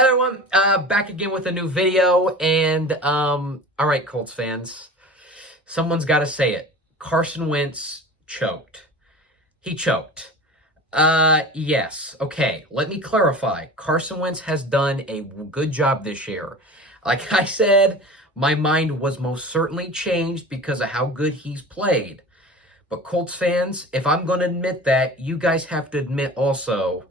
Hey everyone, back again with a new video, and all right, Colts fans, someone's got to say it. Carson Wentz choked. He choked. Yes. Okay, let me clarify. Carson Wentz has done a good job this year. Like I said, my mind was most certainly changed because of how good he's played. But Colts fans, if I'm going to admit that, you guys have to admit also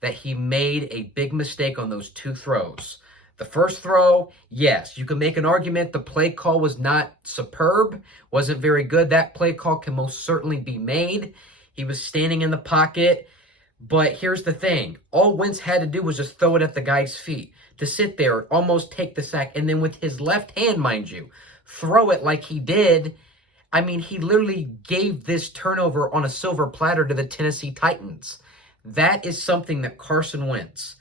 that he made a big mistake on those two throws. The first throw, yes, you can make an argument the play call was not superb, wasn't very good. That play call can most certainly be made. He was standing in the pocket, but here's the thing. All Wentz had to do was just throw it at the guy's feet, to sit there, almost take the sack, and then with his left hand, mind you, throw it like he did. I mean, he literally gave this turnover on a silver platter to the Tennessee Titans. That is something that Carson Wentz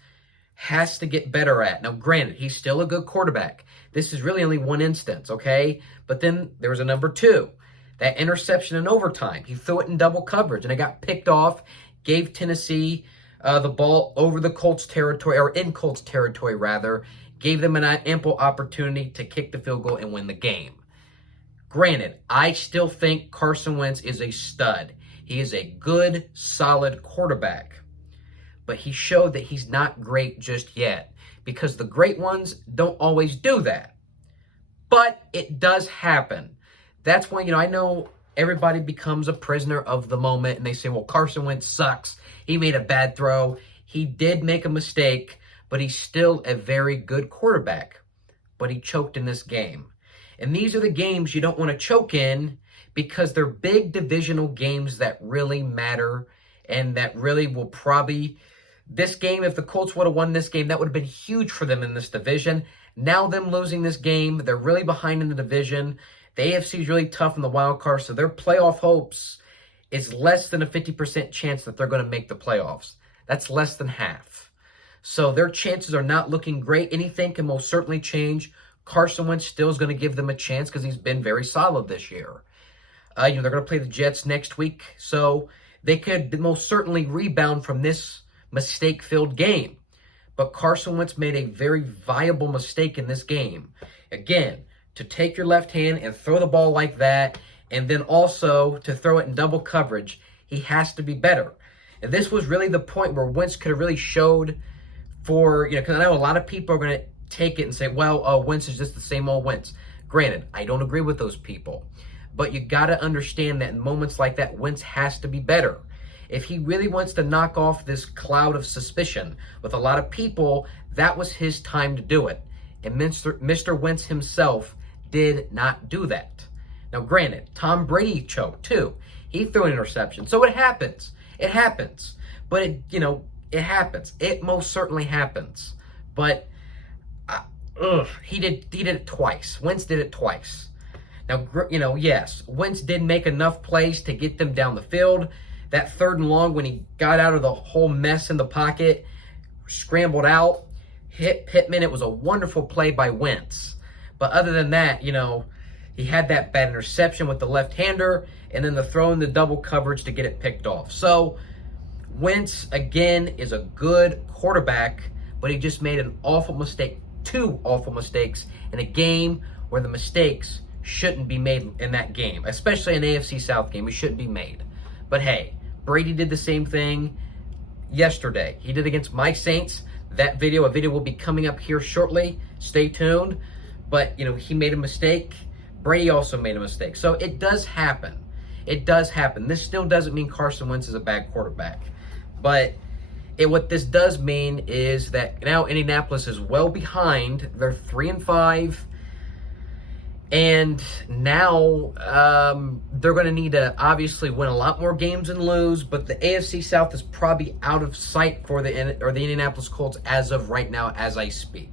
has to get better at. Now, granted, he's still a good quarterback. This is really only one instance, okay? But then there was a number two. That interception in overtime. He threw it in double coverage, and it got picked off, gave Tennessee the ball over the Colts territory, or in Colts territory, rather, gave them an ample opportunity to kick the field goal and win the game. Granted, I still think Carson Wentz is a stud. He is a good, solid quarterback. But he showed that he's not great just yet, because the great ones don't always do that. But it does happen. That's why, I know everybody becomes a prisoner of the moment, and they say, well, Carson Wentz sucks. He made a bad throw. He did make a mistake, but he's still a very good quarterback. But he choked in this game. And these are the games you don't want to choke in, because they're big divisional games that really matter, and that really will probably, this game, if the Colts would have won this game, that would have been huge for them in this division. Now them losing this game, they're really behind in the division. The AFC is really tough in the wild card, so their playoff hopes is less than a 50% chance that they're going to make the playoffs. That's less than half. So their chances are not looking great. Anything can most certainly change. Carson Wentz still is going to give them a chance because he's been very solid this year. They're going to play the Jets next week, so they could most certainly rebound from this mistake-filled game. But Carson Wentz made a very viable mistake in this game. Again, to take your left hand and throw the ball like that, and then also to throw it in double coverage, he has to be better. And this was really the point where Wentz could have really showed for, because I know a lot of people are going to take it and say, well, Wentz is just the same old Wentz. Granted, I don't agree with those people. But you got to understand that in moments like that, Wentz has to be better. If he really wants to knock off this cloud of suspicion with a lot of people, that was his time to do it. And Mr. Wentz himself did not do that. Now, granted, Tom Brady choked too. He threw an interception. So it happens. It happens. But, it happens. It most certainly happens. But, he did it twice. Wentz did it twice. Now, yes, Wentz did make enough plays to get them down the field. That third and long, when he got out of the whole mess in the pocket, scrambled out, hit Pittman, it was a wonderful play by Wentz. But other than that, he had that bad interception with the left-hander, and then the throw in the double coverage to get it picked off. So, Wentz, again, is a good quarterback, but he just made an awful mistake, two awful mistakes in a game where the mistakes shouldn't be made in that game, especially an AFC South game. It shouldn't be made. But hey, Brady did the same thing yesterday. He did against my Saints. A video will be coming up here shortly. Stay tuned. But, he made a mistake. Brady also made a mistake. So it does happen. It does happen. This still doesn't mean Carson Wentz is a bad quarterback. But what this does mean is that now Indianapolis is well behind. They're 3-5. And now they're going to need to obviously win a lot more games and lose, but the AFC South is probably out of sight for the Indianapolis Colts as of right now as I speak.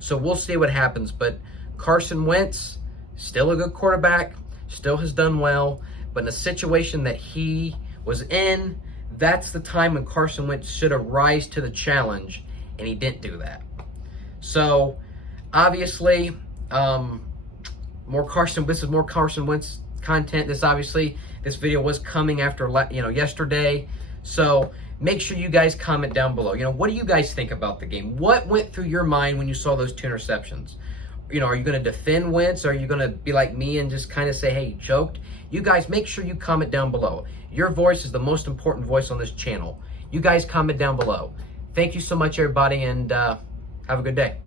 So we'll see what happens, but Carson Wentz, still a good quarterback, still has done well, but in a situation that he was in, that's the time when Carson Wentz should have rise to the challenge, and he didn't do that. So obviously, this is more Carson Wentz content. This video was coming after yesterday. So Make sure you guys comment down below. What do you guys think about the game? What went through your mind when you saw those 2 interceptions? Are you going to defend Wentz? Or are you going to be like me and just kind of say, hey, choked? You guys, make sure you comment down below. Your voice is the most important voice on this channel. You guys comment down below. Thank you so much, everybody, and have a good day.